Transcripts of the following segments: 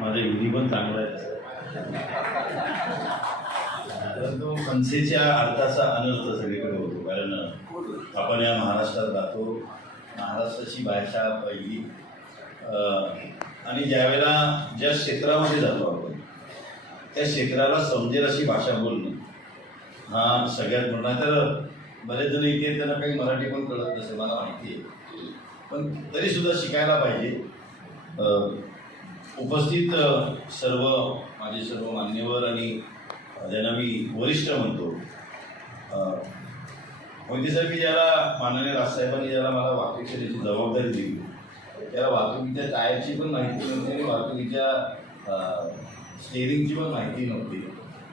माझं हिंदी पण चांगलं आहे परंतु मनसेच्या अर्थाचा अनर्थ सगळीकडे होतो. कारण आपण या महाराष्ट्रात राहतो, महाराष्ट्राची भाषा पहिली आणि ज्यावेळेला ज्या क्षेत्रामध्ये जातो आपण त्या क्षेत्राला समजेल अशी भाषा बोलणं हा सगळ्यात मोठा. तर बरेच जण इथे त्यांना काही मराठी पण कळत नसेल, मला माहिती आहे, पण तरीसुद्धा शिकायला पाहिजे. उपस्थित माझे सर्व मान्यवर आणि ज्यांना मी वरिष्ठ म्हणतो, मोदी साहेब की ज्याला माननीय राजसाहेबांनी ज्याला मला वाहतुकीची जबाबदारी दिली, त्याला वाहतुकीच्या टायरची पण माहिती नव्हती आणि वाहतुकीच्या स्टेअरिंगची पण माहिती नव्हती.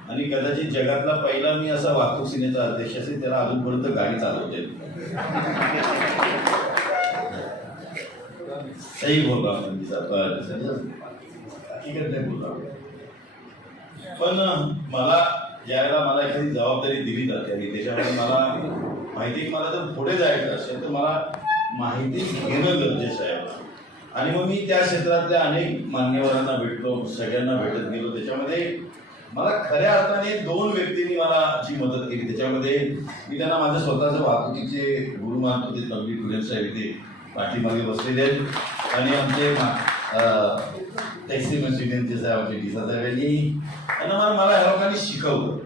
आणि कदाचित जगातला पहिला मी असा वाहतूक सेनेचा अध्यक्ष असेल त्याला अजूनपर्यंत गाडी चालवते. सही बोलला म्हणजे हकीकत नाही बोलला. पण ज्यावेळेला मला एखादी जबाबदारी दिली जाते आणि त्याच्यामध्ये मला माहिती, मला जर पुढे जायचं असेल तर मला माहिती घेणं गरजेचं आहे. आणि मग मी त्या क्षेत्रातल्या अनेक मान्यवरांना भेटलो, सगळ्यांना भेटत गेलो. त्याच्यामध्ये मला खऱ्या अर्थाने 2 व्यक्तींनी मला जी मदत केली, त्याच्यामध्ये मी त्यांना माझं स्वतःचं वाहतुकीचे गुरु मानतो. ते तबली फुले साहेब ते पाठीमागे बसलेले आहेत आणि आमचे टॅक्सी मशिनीचे साहेब आमचे डिसा साहेब यांनी मला ह्या लोकांनी शिकवलं.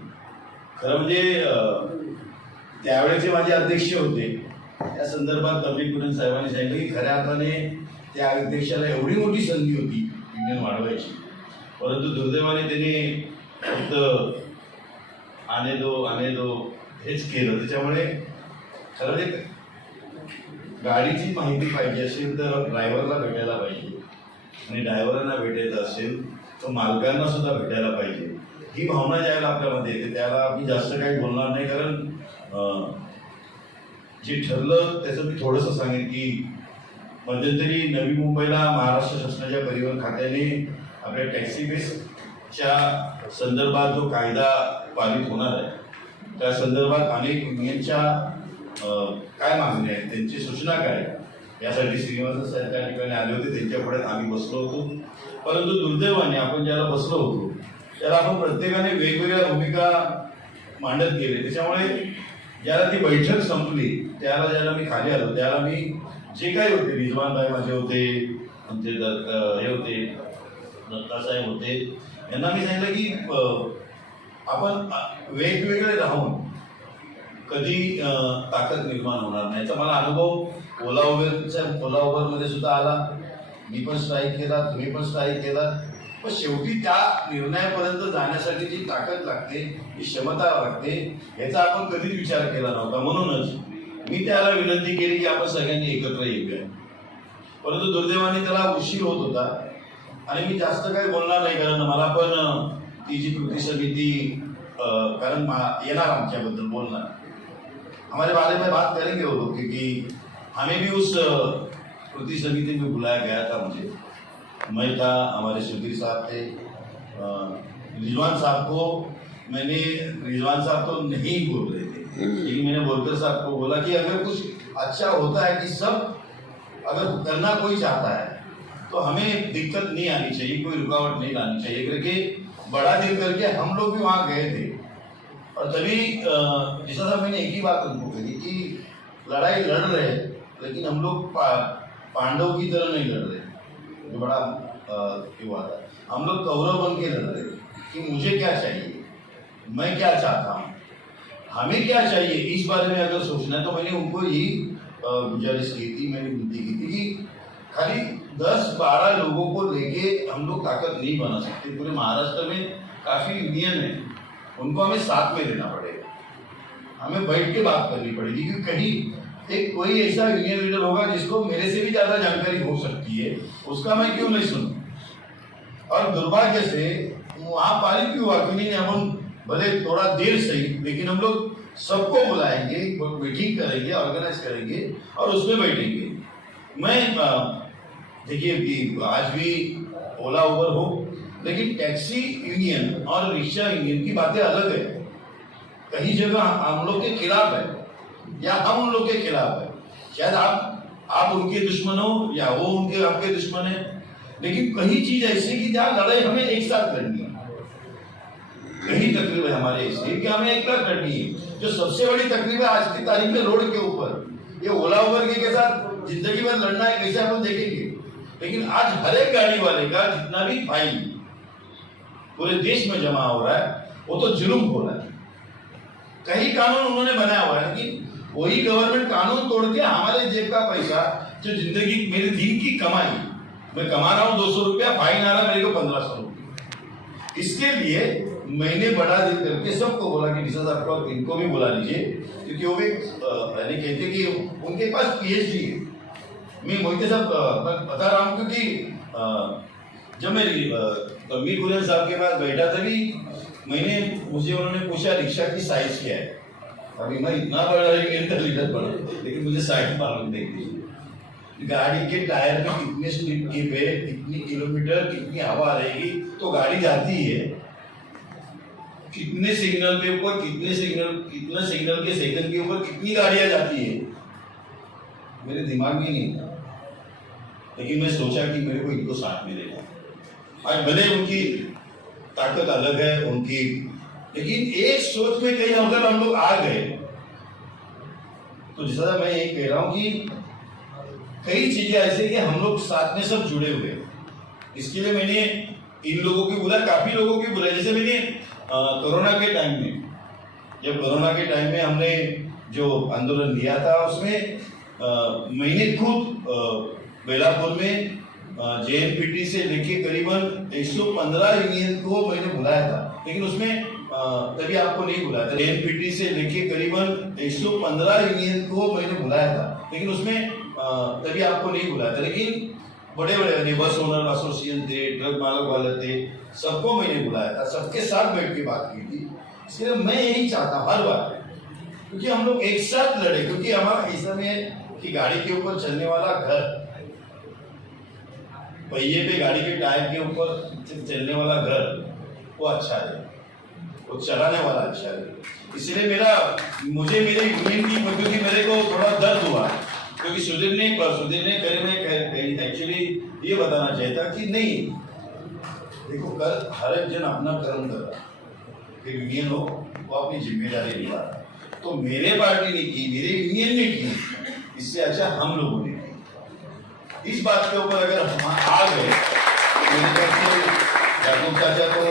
खरं म्हणजे त्यावेळेचे माझे अध्यक्ष होते, त्या संदर्भात तबली फुले साहेबांनी सांगितलं की खऱ्या अर्थाने त्या अध्यक्षाला एवढी मोठी संधी होती युनियन वाढवायची, परंतु दुर्दैवाने त्यांनी फक्त आने दो हेच केलं. त्याच्यामुळे खरं म्हणजे गाडीची माहिती पाहिजे असेल तर ड्रायव्हरला भेटायला पाहिजे आणि ड्रायव्हरांना भेटायचं असेल तर मालकांना सुद्धा भेटायला पाहिजे. ही भावना ज्यावेळेला आपल्यामध्ये येते त्याला मी जास्त काही बोलणार नाही, कारण जे ठरलं त्याचं मी थोडंसं सांगेन की मध्यंतरी नवी मुंबईला महाराष्ट्र शासनाच्या परिवहन खात्याने आपल्या टॅक्सी बेसच्या संदर्भात जो कायदा पारित होणार आहे त्या संदर्भात अनेक युनियनच्या काय मागण्या आहेत, त्यांची सूचना काय, यासाठी श्रीनिवासन साहेब त्या ठिकाणी आले होते. त्यांच्या पुढे आम्ही बसलो होतो. परंतु दुर्दैवाने आपण ज्याला बसलो होतो त्याला आपण प्रत्येकाने वेगवेगळ्या भूमिका मांडत गेले. त्याच्यामुळे ज्याला ती बैठक संपली ज्याला मी खाली आलो त्याला मी जे काही होते, रिजवान भाई माझे होते, आमचे हे होते दत्तासाहेब होते, यांना मी सांगितलं की आपण वेगवेगळे राहून कधी ताकद निर्माण होणार नाही. याचा मला अनुभव ओला उबरमध्ये सुद्धा आला. मी पण स्ट्राईक केला, तुम्ही पण स्ट्राईक केला, पण शेवटी त्या निर्णयापर्यंत जाण्यासाठी जी ताकद लागते, जी क्षमता लागते, याचा आपण कधीच विचार केला नव्हता. म्हणूनच मी त्याला विनंती केली की आपण सगळ्यांनी एकत्र येऊया. परंतु दुर्दैवाने त्याला उशीर होत होता आणि मी जास्त काही बोलणार नाही, कारण मला पण ती जी कृती समिती कारण येणार आमच्याबद्दल बोलणार, हमारे बारे में बात करेंगे वो लोग, क्योंकि हमें भी उस कृति समिति में बुलाया गया था. मैं था, हमारे सुधीर साहब थे, रिजवान साहब तो नहीं बोल रहे थे, लेकिन मैंने बोलकर साहब को बोला कि अगर कुछ अच्छा होता है कि सब अगर करना कोई चाहता है तो हमें दिक्कत नहीं आनी चाहिए, कोई रुकावट नहीं लानी चाहिए करके बड़ा दिल करके हम लोग भी वहाँ गए थे. और तभी जिस साहब मैंने एक ही बात उनको कही कि लड़ाई लड़ रहे हैं लेकिन हम लोग पांडव की तरह नहीं लड़ रहे, जो बड़ा हुआ था, हम लोग कौरव बन के लड़ रहे कि मुझे क्या चाहिए, मैं क्या चाहता हूँ, हमें क्या चाहिए, इस बारे में अगर सोचना है. तो मैंने उनको यही गुजारिश की थी, मैंने विनती की थी कि खाली 10-12 लोगों को लेके हम लोग ताकत नहीं बना सकते. पूरे महाराष्ट्र में काफ़ी यूनियन है, उनको हमें साथ में लेना पड़ेगा, हमें बैठ के बात करनी पड़ेगी, क्योंकि कहीं एक कोई ऐसा यूनियन लीडर होगा जिसको मेरे से भी ज़्यादा जानकारी हो सकती है, उसका मैं क्यों नहीं सुनूं. और दुर्भाग्य से वहाँ पारित क्यों हुआ, क्योंकि हम भले थोड़ा देर सही लेकिन हम लोग सबको बुलाएंगे, मीटिंग करेंगे, ऑर्गेनाइज करेंगे और उसमें बैठेंगे. मैं देखिए आज भी ओला उबर हो, लेकिन टैक्सी यूनियन और रिक्शा यूनियन की बातें अलग है. कहीं जगह हम लोग के खिलाफ है या हम उन लोग के खिलाफ है. शायद आप उनके दुश्मन हो या वो उनके आपके दुश्मन है, लेकिन कई चीज ऐसी कि जहाँ लड़ाई हमें एक साथ लड़नी है। कई तकलीफ हमारे ऐसी कि हमें एक साथ लड़नी है। जो सबसे बड़ी तकलीफ है आज की तारीख में रोड के ऊपर, ये ओला उबर के साथ जिंदगी भर लड़ना है, कैसे अपन देखेंगे। लेकिन आज हर एक गाड़ी वाले का जितना भी फाइन पूरे देश में जमा हो रहा है वो तो जुल्म हो रहा है। कई कानून उन्होंने बनाया हुआ है, लेकिन वही गवर्नमेंट कानून तोड़ के हमारे जेब का पैसा, जो जिंदगी मेरे दिन की कमाई, मैं कमा रहा हूँ 200 रुपया, फाइन आ रहा मेरे को 1500 रुपया। इसके लिए मैंने बड़ा दिल करके सबको बोला कि निशा साहब इनको भी बुला लीजिए, क्योंकि वो भी मैंने कहते कि उनके पास पीएचडी है। मैं मोहिते साहब बता रहा हूँ क्योंकि जब मैं तनवीर कुरियन साहब के पास बैठा था कि मुझे उन्होंने पूछा रिक्शा की साइज क्या है। अभी मैं इतना बड़ा लीटर पड़ा, लेकिन मुझे साइज मालूम नहीं थी। गाड़ी के टायर में कितने स्लिप की पे, कितनी किलोमीटर, कितनी हवा रहेगी तो गाड़ी जाती है, कितने सिग्नल पे ऊपर, कितने सिग्नल के सेकंड के ऊपर कितनी गाड़ियां जाती है, मेरे दिमाग में नहीं था। लेकिन मैं सोचा कि मेरे को इनको साथ में देना। आज भले उनकी ताकत अलग है उनकी, लेकिन एक सोच में कहीं अगर हम लोग आ गए तो जैसा मैं यही कह रहा हूं कि कई चीजें ऐसे कि हम लोग साथ में सब जुड़े हुए। इसके लिए मैंने इन लोगों की बुलाया, काफी लोगों की बुलाया। जैसे मैंने कोरोना के टाइम में, जब कोरोना के टाइम में हमने जो आंदोलन लिया था, उसमें मैंने खुद बेलापुर में जेएनपीटी से लेके करीबन 115 यूनियन को मैंने बुलाया था, लेकिन उसमें तभी आपको नहीं बुलाया था। जेएनपीटी से लेके करीबन 115 यूनियन को मैंने बुलाया था, लेकिन उसमें तभी आपको नहीं बुलाया था। लेकिन बड़े बड़े बस ओनर एसोसिएशन थे, ट्रक मालक वाले थे, सबको मैंने बुलाया था, सबके साथ बैठ के बात की थी। इसलिए मैं यही चाहता हूँ हर बार, क्योंकि हम लोग एक साथ लड़े। क्योंकि हमारा ऐसा में है कि गाड़ी के ऊपर चलने वाला घर, पहिए पे गाड़ी के टायर के ऊपर चलने वाला घर, वो अच्छा है, वो चलाने वाला अच्छा है। इसलिए मुझे मेरे यूनियन की, क्योंकि मेरे को थोड़ा दर्द हुआ, क्योंकि सुधीर ने एक्चुअली ये बताना चाहता कि नहीं, देखो कर हर एक जन अपना कर्म कर रहा है, फिर यूनियन हो वो अपनी जिम्मेदारी निभा रहा है। तो मेरे पार्टी ने की, मेरे यूनियन ने की, इससे अच्छा हम लोगों ने की। इस बात के ऊपर अगर हम आ गए, मेरे ख्याल से याकूब चाचा को,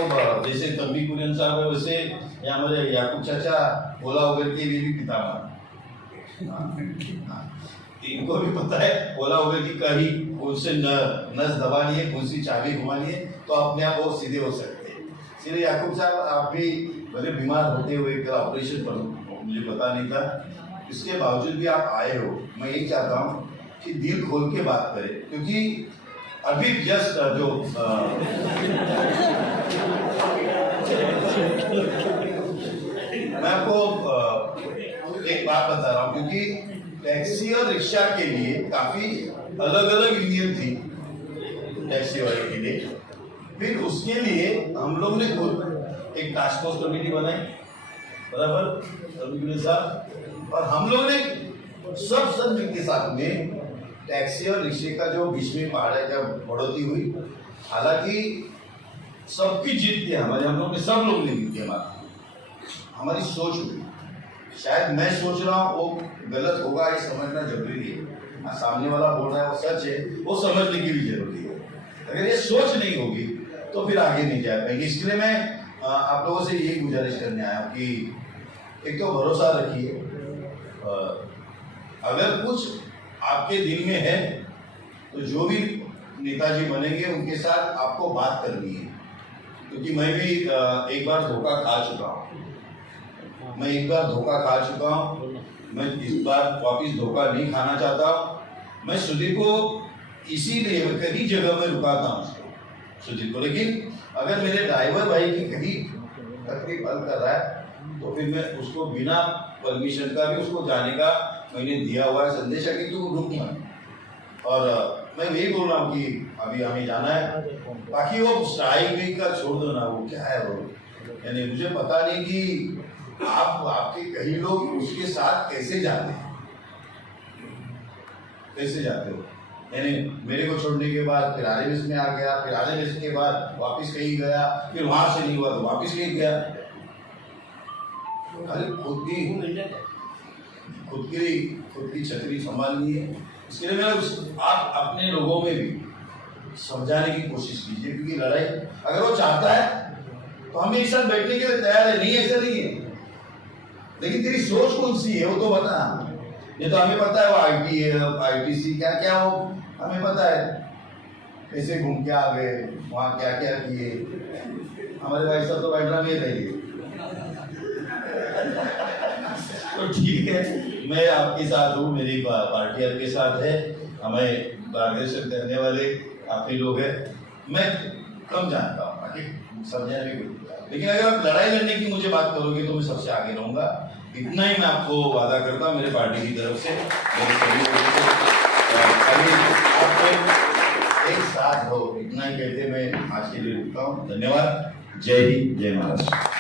जैसे तनवीर कुरियन साहब है, वैसे या हमारे याकूब चाचा ओला उबर के लिए भी पितामह, इनको भी पता है ओला उबर की कहीं उनसे नस दबानी है, कौन सी चाबी घुमानी है, तो अपने आप वो सीधे हो सकते हैं। इसलिए याकूब साहब, आप भी भले बीमार होते हुए कल ऑपरेशन पर, मुझे पता नहीं था, इसके बावजूद भी आप आए हो। मैं यही चाहता हूँ कि दिल खोल के बात करें, क्योंकि अभी जस्ट जो मैं आपको एक बात बता रहा हूँ, क्योंकि टैक्सी और रिक्शा के लिए काफी अलग अलग यूनियन थी टैक्सी वाले के लिए। फिर उसके लिए हम लोग ने खुद एक टास्क फोर्स कमेटी बनाई, बराबर साहब, और हम लोग ने सब संघ के साथ में टैक्सी और रिक्शे का जो बीच में पहाड़ का बढ़ोतरी हुई, हालांकि सबकी जीत थी हमारे, हम लोग ने, सब लोग ने जीत की, हमारी सोच हुई। शायद मैं सोच रहा हूँ वो गलत होगा, ये समझना जरूरी है। सामने वाला बोल रहा है वो सच है, वो समझने की भी जरूरी है। अगर ये सोच नहीं होगी तो फिर आगे नहीं जा पाएंगे। इसलिए मैं आप लोगों से यही गुजारिश करने आया हूँ कि एक तो भरोसा रखिए, अगर कुछ आपके दिल में है तो जो भी नेताजी बनेंगे उनके साथ आपको बात करनी है। क्योंकि मैं भी एक बार धोखा खा चुका हूँ, मैं इस बार वापिस धोखा नहीं खाना चाहता। मैं सुधीर को इसीलिए कई जगह में रुकाता हूँ सुधीर को, लेकिन अगर मेरे ड्राइवर भाई की कहीं तकलीफ हल कर रहा है तो फिर मैं उसको बिना परमिशन का भी उसको जाने का मैंने दिया हुआ है संदेश है कि तू रुक मत। और मैं यही बोल रहा हूँ कि अभी हमें जाना है, बाकी वो स्ट्राइक भी का छोड़ दो ना, वो क्या है वो, यानी मुझे पता नहीं कि आपके कई लोग उसके साथ कैसे जाते हो। यानी मेरे को छोड़ने के बाद फिर आरएमएस में आ गया, फिर आरएमएस के बाद वापस कहीं गया, फिर वहां से नहीं हुआ तो वापस कहीं गया। अरे खुद की छतरी संभालनी है। इसके लिए मेरा आप अपने लोगों में भी समझाने की कोशिश कीजिए, क्योंकि लड़ाई अगर वो चाहता है तो हम एक साथ बैठने के लिए तैयार है, नहीं ऐसा नहीं है, लेकिन तेरी सोच कौन सी है वो तो बता। ये तो हमें पता है वो आईटी है, आईटीसी क्या क्या हो हमें पता है, कैसे घूम के आ गए, वहाँ क्या क्या किए। हमारे भाई साहब तो बैठना में रहिए। तो ठीक है, मैं आपके साथ हूँ, मेरी पार्टी आपके साथ है, हमें मार्गदर्शन करने वाले आप ही लोग हैं। मैं कम जानता हूँ समझाने भी कुछ, लेकिन अगर आप लड़ाई लड़ने की मुझे बात करोगे तो मैं सबसे आगे रहूंगा। इतना ही मैं आपको वादा करता हूँ मेरे पार्टी की तरफ से, मेरे सभी लोगों से आप एक साथ हो, इतना ही कहते मैं आज के लिए रुकता हूँ। धन्यवाद। जय हिंद, जय महाराष्ट्र।